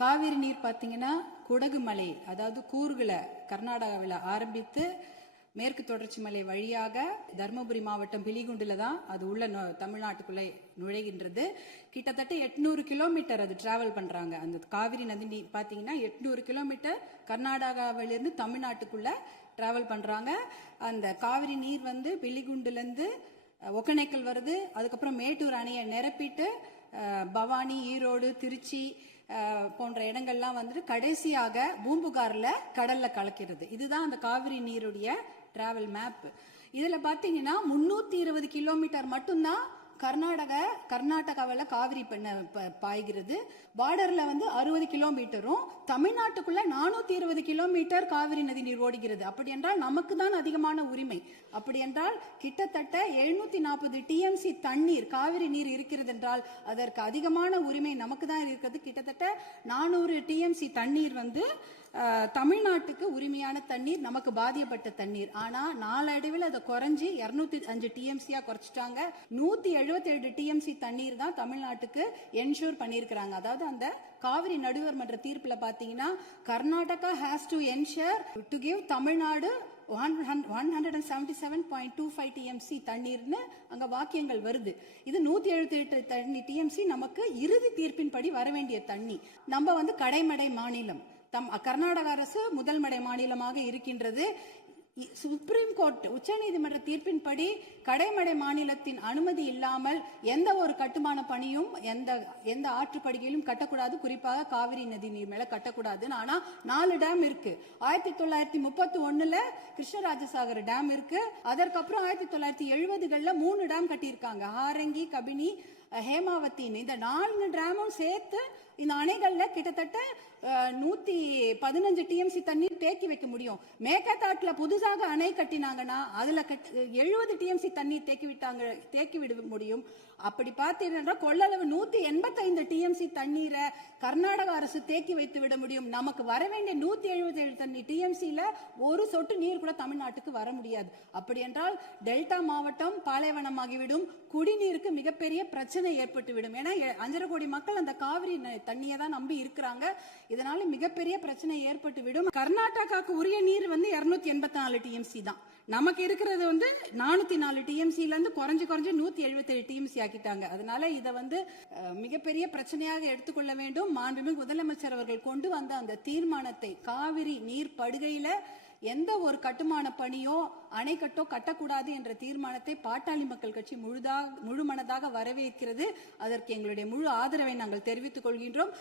காவிரி நீர் பார்த்தீங்கன்னா குடகு மலை, அதாவது கூர்குல கர்நாடகாவில் ஆரம்பித்து மேற்கு தொடர்ச்சி மலை வழியாக தருமபுரி மாவட்டம் பிலிகுண்டுல தான் அது உள்ள தமிழ்நாட்டுக்குள்ளே நுழைகின்றது. கிட்டத்தட்ட 800 கிலோமீட்டர் அது டிராவல் பண்றாங்க. அந்த காவிரி நதி நீர் பார்த்தீங்கன்னா 800 கிலோமீட்டர் கர்நாடகாவிலிருந்து தமிழ்நாட்டுக்குள்ள டிராவல் பண்றாங்க. அந்த காவிரி நீர் வந்து பிலிகுண்டுலேருந்து ஒகேனக்கல் வருது. அதுக்கப்புறம் மேட்டூர் அணையை நிரப்பிட்டு பவானி, ஈரோடு, திருச்சி போன்ற இடங்கள்லாம் வந்துட்டு கடைசியாக பூம்புகார்ல கடல்ல கலக்கிறது. இதுதான் அந்த காவிரி நீருடைய டிராவல் மேப். இதுல பாத்தீங்கன்னா 320 கிலோமீட்டர் மட்டும்தான் கர்நாடகாவில் காவிரி பாய்கிறது. பார்டர்ல வந்து 60 கிலோமீட்டரும் தமிழ்நாட்டுக்குள்ள 420 கிலோமீட்டர் காவிரி நதி நீர் ஓடுகிறது. அப்படி என்றால் நமக்கு தான் அதிகமான உரிமை. அப்படி என்றால் கிட்டத்தட்ட 740 டிஎம்சி தண்ணீர் காவிரி நீர் இருக்கிறது என்றால் அதற்கு அதிகமான உரிமை நமக்கு தான் இருக்கிறது. கிட்டத்தட்ட 400 டிஎம்சி தண்ணீர் வந்து தமிழ்நாட்டுக்கு உரிமையான தண்ணீர், நமக்கு பாதிக்கப்பட்ட தண்ணீர். ஆனா நாளடைவில் அதை குறைஞ்சி 205 டிஎம்சியா குறைச்சிட்டாங்க. 177 டிஎம்சி தண்ணீர் தான் தமிழ்நாட்டுக்கு என்ஷூர் பண்ணியிருக்கிறாங்க. அதாவது அந்த காவிரி நடுவர் மன்ற தீர்ப்புல பாத்தீங்கன்னா Karnataka has to ensure to give Tamil Nadu 177.25 TMC தண்ணீர்னு அங்க வாக்கியங்கள் வருது. இது 178 டிஎம்சி நமக்கு இறுதி தீர்ப்பின்படி வர வேண்டிய தண்ணி. நம்ம வந்து கடைமடை மாநிலம், கர்நாடக அரசு முதல்மடை மாநிலமாக இருக்கின்றது. சுப்ரீம் கோர்ட் உச்சநீதிமன்ற தீர்ப்பின்படி கடைமடை மாநிலத்தின் அனுமதி இல்லாமல் எந்த ஒரு கட்டுமான பணியும் எந்த ஆற்றுப்படுகையிலும் கட்டக்கூடாது. குறிப்பாக காவிரி நதி நீர் மேல கட்டக்கூடாது. ஆனா 4 டேம் இருக்கு. 1931 கிருஷ்ணராஜசாகர் டேம் இருக்கு. அதற்கப்புறம் 1970களில் 3 டேம் கட்டியிருக்காங்க. ஹாரங்கி, கபினி, ஹேமாவத்தின்னு. இந்த 4 டேமும் சேர்த்து இந்த அணைகள்ல கிட்டத்தட்ட 115 டிஎம்சி தண்ணீர் தேக்கி வைக்க முடியும். மேகதாட்டுல புதுசாக அணை கட்டினாங்கன்னா அதுல 70 டிஎம்சி தண்ணீர் தேக்கி விட முடியும். அப்படி பார்த்தீங்கன்னா கொள்ளளவு 185 டிஎம்சி தண்ணீரை கர்நாடக அரசு தேக்கி வைத்து விட முடியும். நமக்கு வர வேண்டிய 177 டிஎம்சில ஒரு சொட்டு நீர் கூட தமிழ்நாட்டுக்கு வர முடியாது. அப்படி என்றால் டெல்டா மாவட்டம் பாலைவனமாகிவிடும். குடிநீருக்கு மிகப்பெரிய பிரச்சனை ஏற்பட்டுவிடும். ஏன்னா 5.5 கோடி மக்கள் அந்த காவிரி தண்ணியை தான் நம்பி இருக்கிறாங்க. இதனால மிகப்பெரிய பிரச்சனை ஏற்பட்டு விடும். கர்நாடகாவுக்கு உரிய நீர் வந்து 284 டிஎம்சி தான். நமக்கு இருக்கிறது வந்து 404 டிஎம்சில இருந்து குறைஞ்சு 177 டிஎம்சி ஆக்கிட்டாங்க. அதனால இதை வந்து மிகப்பெரிய பிரச்சனையாக எடுத்துக்கொள்ள வேண்டும். மாண்புமிகு முதலமைச்சர் அவர்கள் கொண்டு வந்த அந்த தீர்மானத்தை, காவிரி நீர் படுகையில எந்த ஒரு கட்டுமான பணியோ அணைக்கட்டோ கட்டக்கூடாது என்ற தீர்மானத்தை பாட்டாளி மக்கள் கட்சி முழு மனதாக வரவேற்கிறது. அதற்கு எங்களுடைய முழு ஆதரவை நாங்கள் தெரிவித்துக் கொள்கின்றோம்.